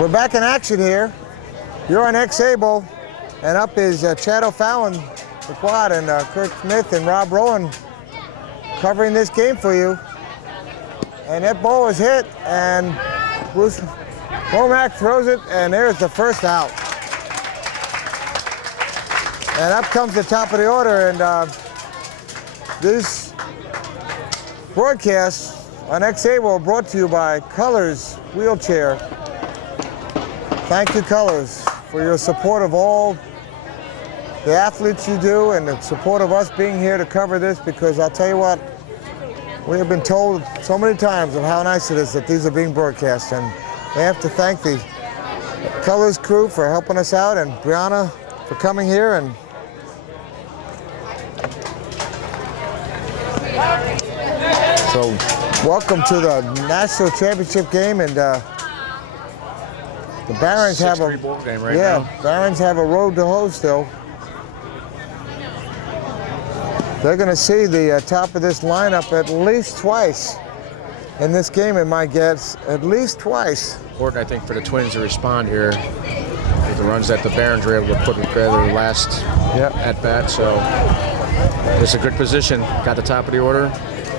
We're back in action here. You're on X-Able, and up is Chad O'Fallon, the quad, and Kirk Smith and Rob Rowan covering this game for you. And that ball is hit, and Womack throws it, and there's the first out. And up comes the top of the order, and this broadcast on X-Able brought to you by Colors Wheelchair. Thank you, Colors, for your support of all the athletes you do and the support of us being here to cover this, because I'll tell you what, we have been told so many times of how nice it is that these are being broadcast, and we have to thank the Colors crew for helping us out, and Brianna for coming here. And so welcome to the National Championship game, and the Barons have a ball game right now. Barons have a road to hoe still. They're going to see the top of this lineup at least twice in this game, in my guess, at least twice. Important, I think, for the Twins to respond here with the runs that the Barons were able to put together last at bat. So it's a good position. Got the top of the order.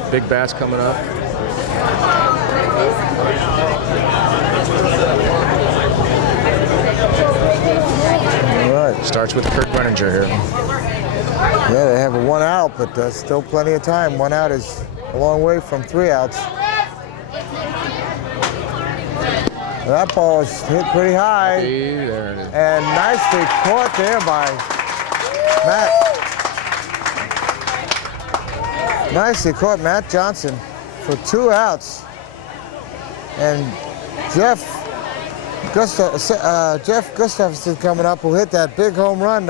Big bats coming up. Starts with Kurt Brenninger here. Yeah, they have a 1 out, but still plenty of time. 1 out is a long way from 3 outs. That ball is hit pretty high. There it is. And nicely caught there by Matt. Nicely caught Matt Johnson for 2 outs. And Jeff Gustafson coming up, who hit that big home run,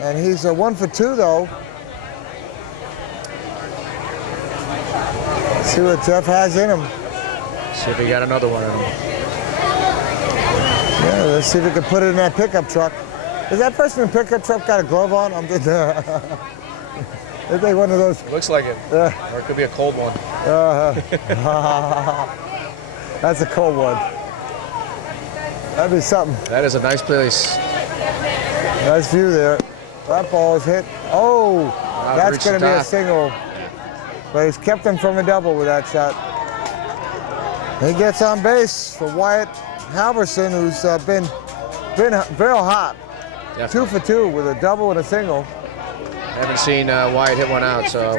and he's 1 for 2 though. Let's see what Jeff has in him. See if he got another one in him. Yeah, let's see if we can put it in that pickup truck. Is that person in the pickup truck got a glove on? I'm just, they take one of those. Looks like it. Or it could be a cold one. That's a cold one. That'd be something. That is a nice place. Nice view there. That ball is hit. Oh, that's going to be a single. But he's kept him from a double with that shot. He gets on base for Wyatt Halverson, who's been real hot. Definitely. 2 for 2 with a double and a single. Haven't seen Wyatt hit one out, so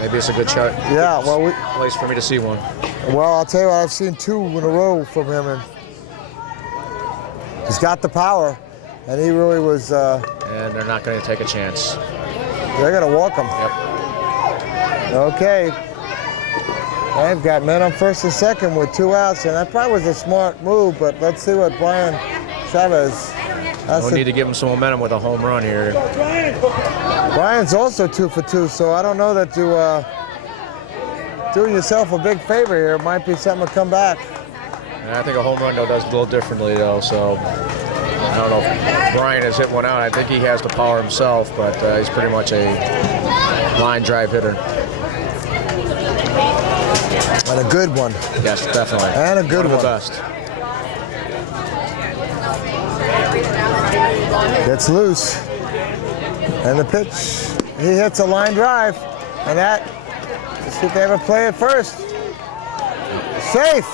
maybe it's a good shot. Yeah, well, place for me to see one. Well, I'll tell you what, I've seen 2 in a row from him, and he's got the power, and he really was. And they're not going to take a chance. They're going to walk him. Yep. Okay. They've got men on first and second with 2 outs, and that probably was a smart move, but let's see what Brian Chavez. We'll need to give him some momentum with a home run here. Brian's also 2 for 2, so I don't know that you doing yourself a big favor here. It might be something to come back. And I think a home run, though, does a little differently, though, so I don't know if Brian has hit one out. I think he has the power himself, but he's pretty much a line drive hitter. And a good one. Yes, definitely. And a good one. One of the best. Gets loose. And the pitch, he hits a line drive. And that, let's see if they ever play it first. Safe.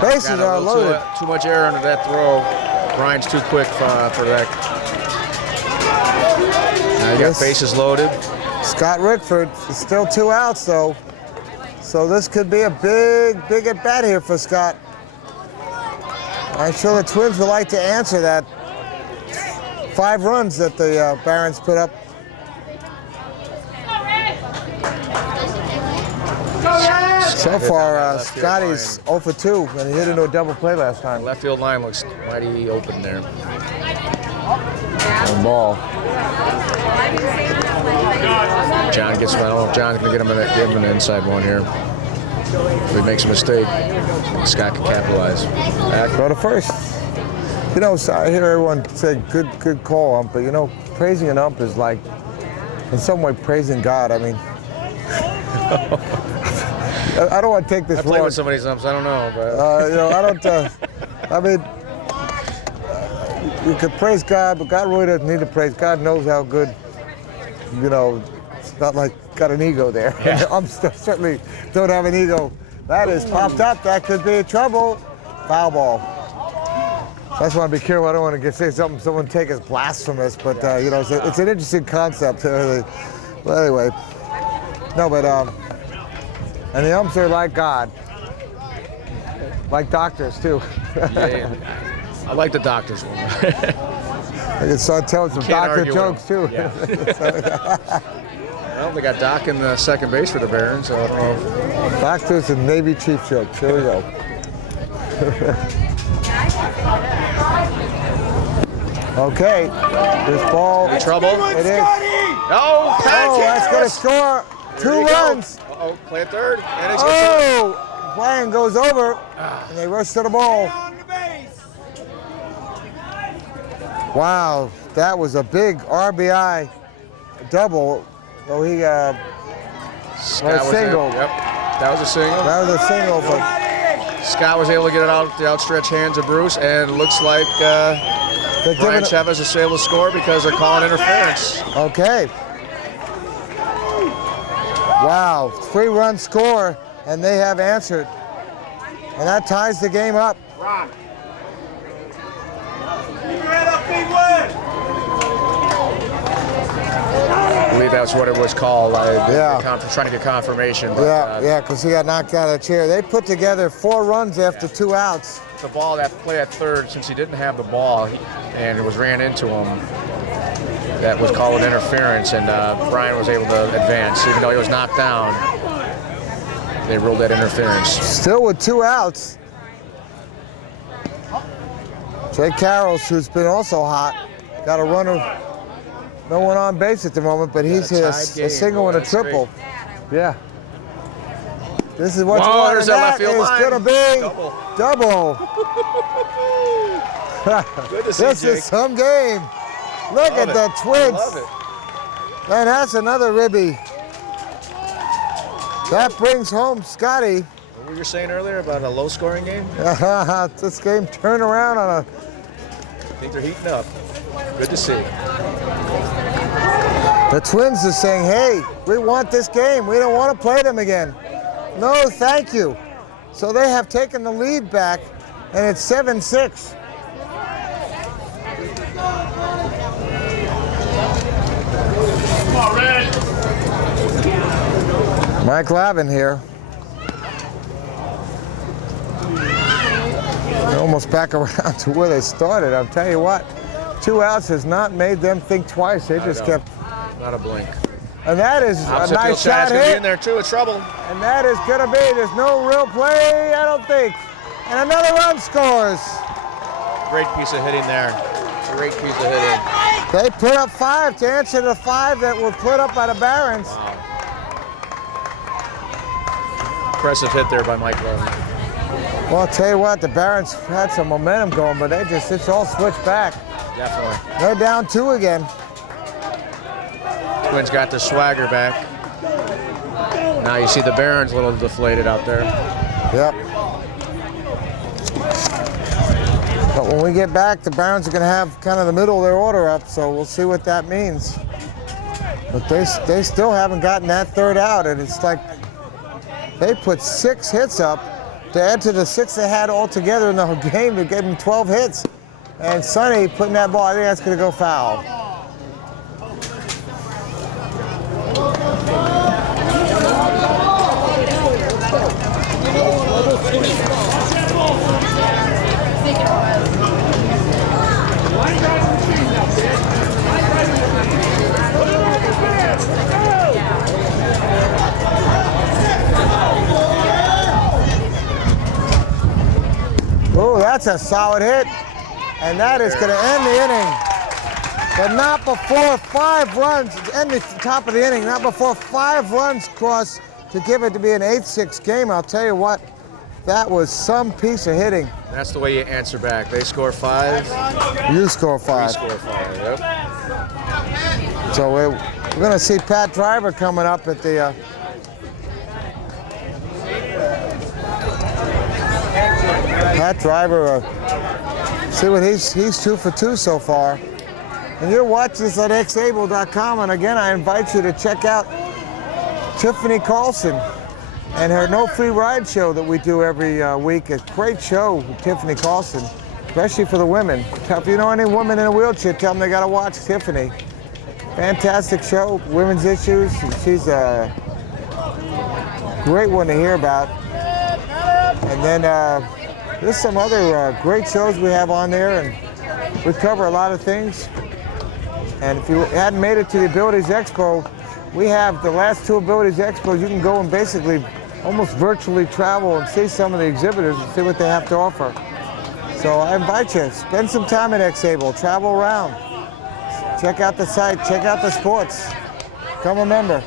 Bases are loaded. Too much air under that throw. Brian's too quick for that. Now you got bases loaded. Scott Rickford is still 2 outs, though. So this could be a big at bat here for Scott. I'm sure the Twins would like to answer that 5 runs that the Barons put up. So far, Scotty's 0 for 2, and he hit into a double play last time. The left field line looks mighty open there. And ball. John gets, I don't know if John's going to give him an inside one here. If he makes a mistake, Scott can capitalize. Go to first. You know, so I hear everyone say good call, ump, but you know, praising an ump is like, in some way, praising God. I mean, I don't want to take this I wrong. play with some of these umps, I don't know, but you know, I don't. I mean, you could praise God, but God really doesn't need to praise. God knows how good, you know, it's not like got an ego there. Yeah. Certainly don't have an ego. That is popped up. That could be trouble. Foul ball. I just want to be careful. I don't want to say something someone take as blasphemous, but you know, it's an interesting concept. But anyway, no, but and the umps are like God, like doctors too. Yeah, I like the doctors one. I can start telling some doctor jokes too. Yeah. Well, they got Doc in the second base for the Barons. So I don't know. Doctors and Navy chief jokes. Here we go. Okay, this ball. In trouble? It is. Oh, That's going to score 2 runs. Uh-oh, play a third. And it's Oh, Brian goes over, and they rush to the ball. Wow, that was a big RBI double. Oh, he Scott was single. Yep, that was a single. That was a single, but Scott was able to get it out the outstretched hands of Bruce, and it looks like Brian Chavez is able to score because they're calling interference. Okay. Wow, 3-run score, and they have answered. And that ties the game up. I believe that's what it was called. Yeah. Trying to get confirmation. But, Yeah, because he got knocked out of the chair. They put together 4 runs after 2 outs. The ball, that play at third, since he didn't have the ball and it was ran into him, that was called interference, and Brian was able to advance. Even though he was knocked down, they ruled that interference. Still with 2 outs. Jay Carrolls, who's been also hot, got a runner, no one on base at the moment, but he's hit a single and a triple. Yeah. This is what you want, and that is going to be double. Good to see, This Jake. is some game. Look at the Twins. Love it. And that's another ribby. That brings home Scotty. What were you saying earlier about a low-scoring game? This game turned around on a... I think they're heating up. Good to see. The Twins are saying, hey, we want this game. We don't want to play them again. No, thank you. So they have taken the lead back, and it's 7-6. Mike Lavin here. They're almost back around to where they started. I'll tell you what, 2 outs has not made them think twice. They just kept... Not a blink. And that is a nice shot gonna be hit. in there too. It's trouble. And that is going to be, there's no real play, I don't think. And another run scores. Great piece of hitting there. Great piece of hitting. They put up 5 to answer the 5 that were put up by the Barons. Wow. Impressive hit there by Mike Lavin. Well, I'll tell you what, the Barons had some momentum going, but it's all switched back. Definitely. They're down 2 again. Twins got the swagger back. Now you see the Barons a little deflated out there. Yep. But when we get back, the Barons are going to have kind of the middle of their order up, so we'll see what that means. But they still haven't gotten that 3rd out, and it's like they put 6 hits up to add to the 6 they had altogether in the whole game to give them 12 hits. And Sonny putting that ball, I think that's going to go foul. Oh, that's a solid hit. And that is going to end the inning. But not before 5 runs, end the top of the inning, not before 5 runs cross to give it to be an 8-6 game. I'll tell you what, that was some piece of hitting. That's the way you answer back. They score 5. You score 5. We score 5. Yep. So we're going to see Pat Driver coming up at the... Pat Driver, See what he's 2 for 2 so far. And you're watching this on xable.com, and again, I invite you to check out Tiffany Carlson and her No Free Ride show that we do every week. A great show with Tiffany Carlson, especially for the women. If you know any woman in a wheelchair, tell them they gotta watch Tiffany. Fantastic show, women's issues. She's a great one to hear about. And then there's some other great shows we have on there, and we cover a lot of things. And if you hadn't made it to the Abilities Expo, we have the last 2 Abilities Expos. You can go and basically almost virtually travel and see some of the exhibitors and see what they have to offer. So I invite you, spend some time at Xable, travel around, check out the site, check out the sports, become a member.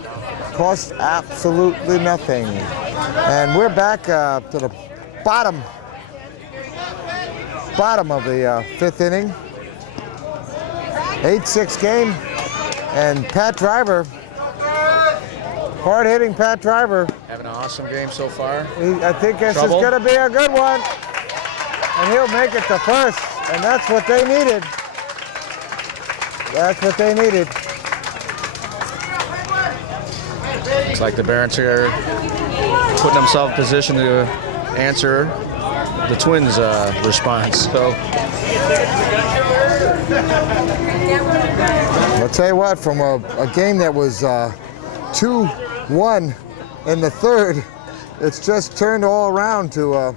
Costs absolutely nothing. And we're back to the bottom of the 5th inning. 8-6 game, and Pat Driver, hard-hitting Pat Driver. Having an awesome game so far. I think this is going to be a good one. And he'll make it to first, and that's what they needed. That's what they needed. Looks like the Barons here putting themselves in position to answer the Twins' response. So I'll tell you what, from a game that was 2-1 in the 3rd, it's just turned all around to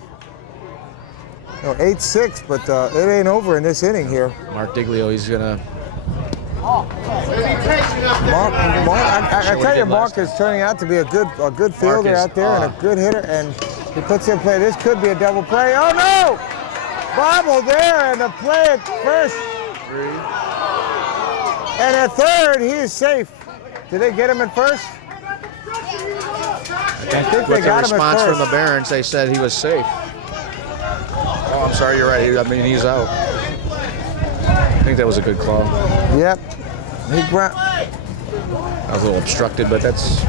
8-6, but it ain't over in this inning here. Mark Diglio, he's gonna. I tell you, Mark is turning out to be a good fielder out there and a good hitter, and he puts in play. This could be a double play. Oh no! Bobble there, and the play at first. And at 3rd, he is safe. Did they get him at first? I think they got him at first. With the response from the Barons, they said he was safe. Oh, I'm sorry, you're right. He's out. I think that was a good call. Yep. That was a little obstructed, but that's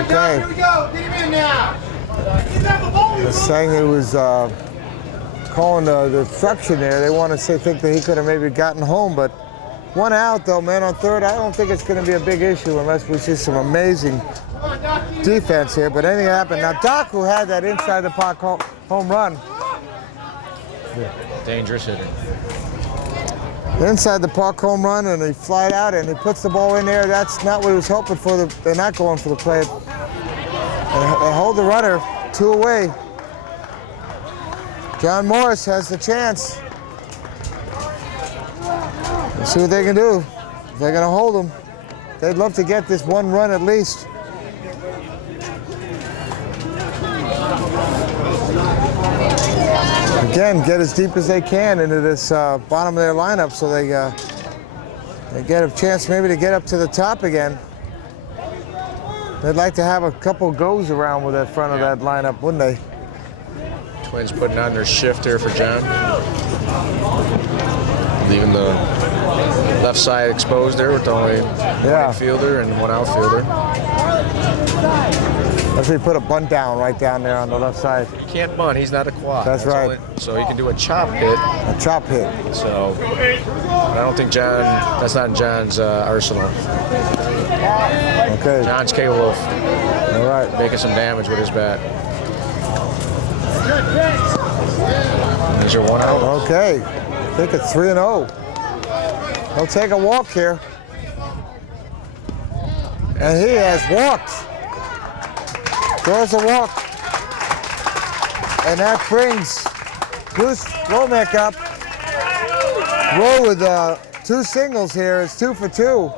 okay. Here we go. Get him in now. They're saying it was calling the obstruction there. They want to think that he could have maybe gotten home, but 1 out though, man, on 3rd. I don't think it's going to be a big issue unless we see some amazing defense here, but anything happened. Now, Doc, who had that inside the park home run. dangerous hitter. Inside the park home run, and he flied out and he puts the ball in there. That's not what he was hoping for. They're not going for the play. And they hold the runner 2 away. John Morris has the chance. Let's see what they can do. They're going to hold him. They'd love to get this 1 run at least. Again, get as deep as they can into this bottom of their lineup so they get a chance maybe to get up to the top again. They'd like to have a couple goes around with that front of that lineup, wouldn't they? Twins putting on their shift here for John. Leaving the left side exposed there with only one infielder and 1 outfielder. Let's say put a bunt down right down there on the left side. He can't bunt, he's not a quad. That's right. So he can do a chop hit. A chop hit. So I don't think that's not in John's arsenal. Okay. John's capable of making some damage with his bat. There's your 1 out. Okay. I think it's 3-0. He'll take a walk here. And he has walked. Draws a walk. And that brings Bruce Romek up. Rowe with 2 singles here. It's 2 for 2.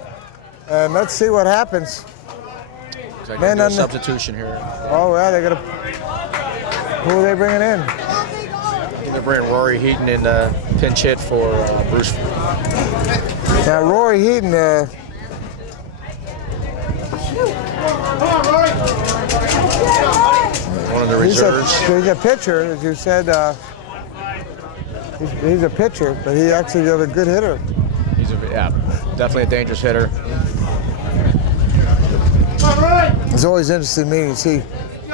And let's see what happens. Looks like a substitution here. Oh, yeah, they're going to... Who are they bringing in? They're bringing Rory Heaton in pinch hit for Bruce. Now, Rory Heaton... one of the reserves. He's a pitcher, as you said. He's a pitcher, but he actually is a good hitter. He's definitely a dangerous hitter. It's always interesting to me to see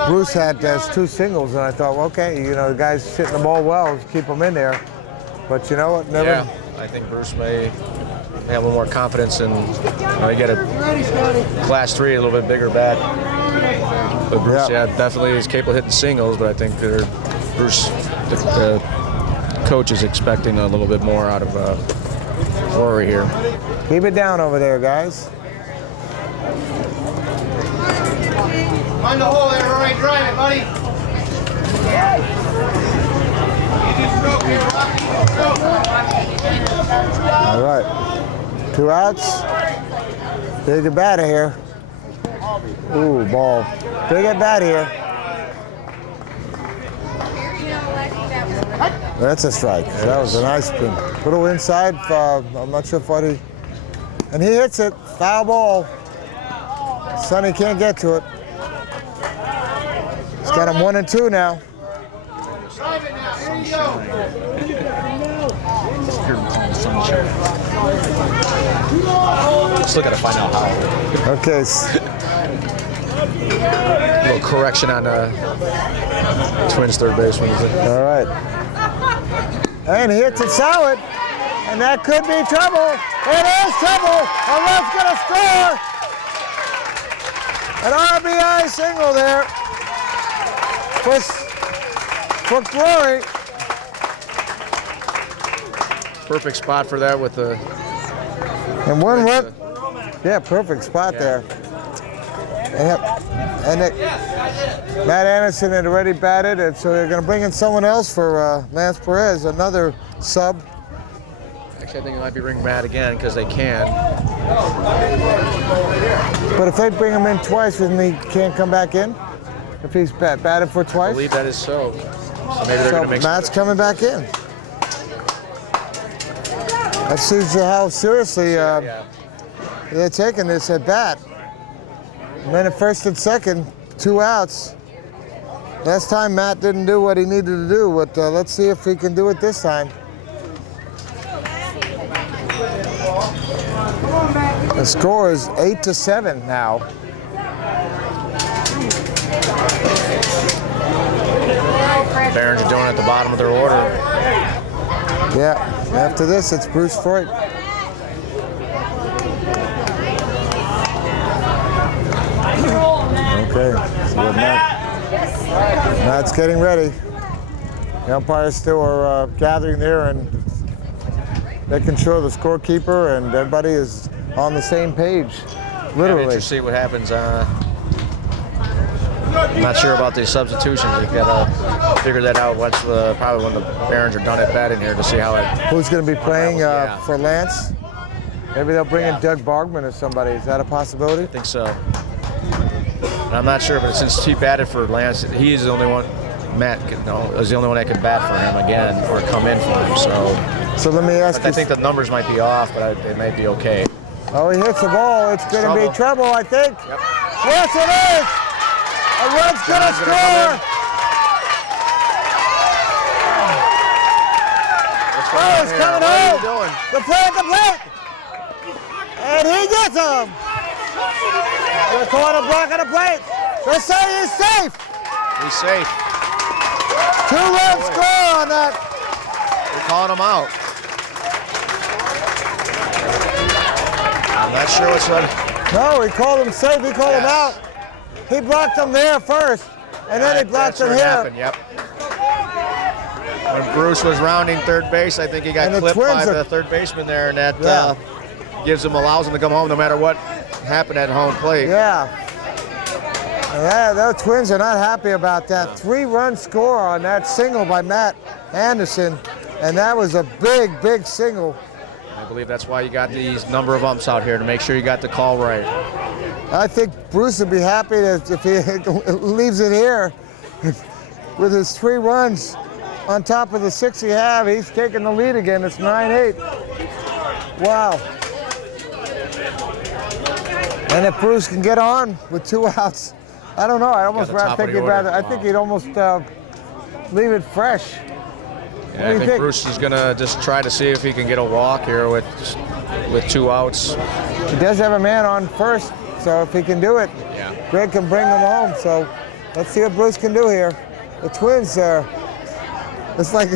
Bruce had as 2 singles, and I thought, well, okay, you know, the guy's hitting the ball well, let's keep him in there. But you know what? Never. Yeah, I think Bruce may have a little more confidence and get a class 3, a little bit bigger bat. But Bruce, yeah, definitely is capable of hitting singles. But I think Bruce, the coach, is expecting a little bit more out of Rory here. Keep it down over there, guys. Find the hole there, Rory. Drive it, buddy. All right. 2 outs. Big at bat here. Ooh, ball. Big at bat here. That's a strike. That was a nice spin. Little inside. I'm not sure what he. And he hits it. Foul ball. Sonny can't get to it. He's got him 1-2 now. Still got to find out how. Okay. A little correction on Twins third baseman. All right. And he hits it solid. And that could be trouble. It is trouble. A run's going to score. An RBI single there for Rory. Perfect spot for that with the. And one run. Yeah, perfect spot there. And Matt Anderson had already batted, and so they're going to bring in someone else for Lance Perez, another sub. Actually, I think it might be bringing Matt again because they can. But if they bring him in twice, then he can't come back in? If he's batted for I twice? believe that is so. So maybe they're going to make. Matt's coming back in. That shows you how seriously they're taking this at bat. And then at first and second, 2 outs. Last time Matt didn't do what he needed to do, but let's see if he can do it this time. The score is 8-7 now. Barons are doing at the bottom of their order. Yeah, after this, it's Bruce Freud. Okay, so Matt's getting ready. The umpires still are gathering there and making sure the scorekeeper and everybody is on the same page, literally. To see what happens. Not sure about these substitutions. We've got to figure that out once probably when the Barons are done at bat in here to see how it. Who's going to be playing for Lance? Maybe they'll bring in Doug Bargman or somebody. Is that a possibility? I think so. And I'm not sure, but since he batted for Lance, he is the only one. Matt is the only one that can bat for him again or come in for him. So let me ask you. I think the numbers might be off, but it might be okay. Oh, he hits the ball. It's going to be trouble, I think. Yep. Yes, it is. A run's going to score. Oh, it's coming home. The play at the plate. And he gets him. They're calling a block on the plate. They're saying he's safe. He's safe. 2-run score on that. They're calling him out. I'm not sure what's what. No, he called him safe. He called him out. He blocked him there first, and then he blocked him here. Happened, yep. When Bruce was rounding third base, I think he got clipped by the third baseman there, and that allows him to come home no matter what happened at home plate. Yeah. The Twins are not happy about that. 3-run score on that single by Matt Anderson, and that was a big, big single. I believe that's why you got these number of umps out here to make sure you got the call right. I think Bruce would be happy if he leaves it here with his 3 runs on top of the 6 he have. He's taking the lead again. It's 9-8. Wow. And if Bruce can get on with 2 outs, I don't know. I almost think he'd almost leave it fresh. Yeah, I think Bruce is going to just try to see if he can get a walk here with 2 outs. He does have a man on first, so if he can do it, Greg can bring him home. So Let's see what Bruce can do here. The Twins it's like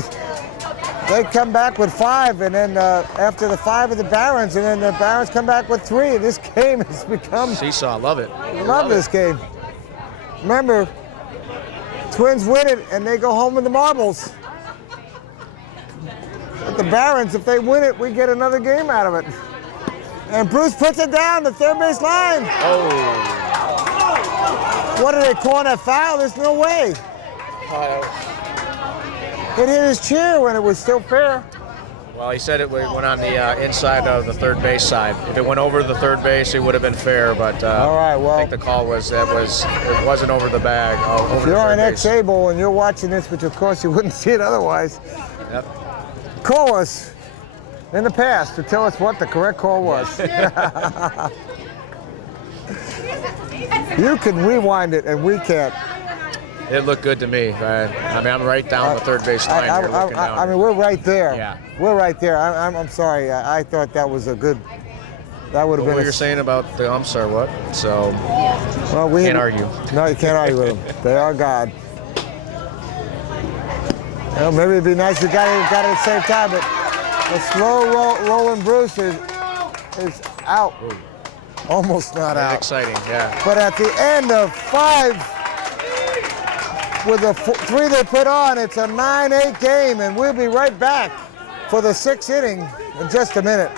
they come back with 5, and then after the 5 of the Barons, and then the Barons come back with 3. This game has become Seesaw, love it. love this game. Remember, Twins win it and they go home with the marbles. But the Barons, if they win it, we get another game out of it. And Bruce puts it down the third base line. Oh. What did they call that foul? There's no way. It hit his chair when it was still fair. Well, he said it went on the inside of the third base side. If it went over the third base, it would have been fair. But All right, well, I think the call was it wasn't over the bag. Over if the you're third an base. ex-Able and you're watching this, which of course you wouldn't see it otherwise, Yep. call us in the past to tell us what the correct call was. You can rewind it and we can't. It looked good to me. I mean, I'm right down the third base line here looking down. I mean, we're right there. Yeah. We're right there. I'm sorry. I thought that was a good. That would have been. What you're saying about the umps or what? So Well, we can't argue. No, you can't argue with them. They are God. Well, maybe it'd be nice if you got it at the same time, but the slow rolling Bruce is out. Almost not Very out. exciting, yeah. But at the end of 5, with the 3 they put on, it's a 9-8 game, and we'll be right back for the 6th inning in just a minute.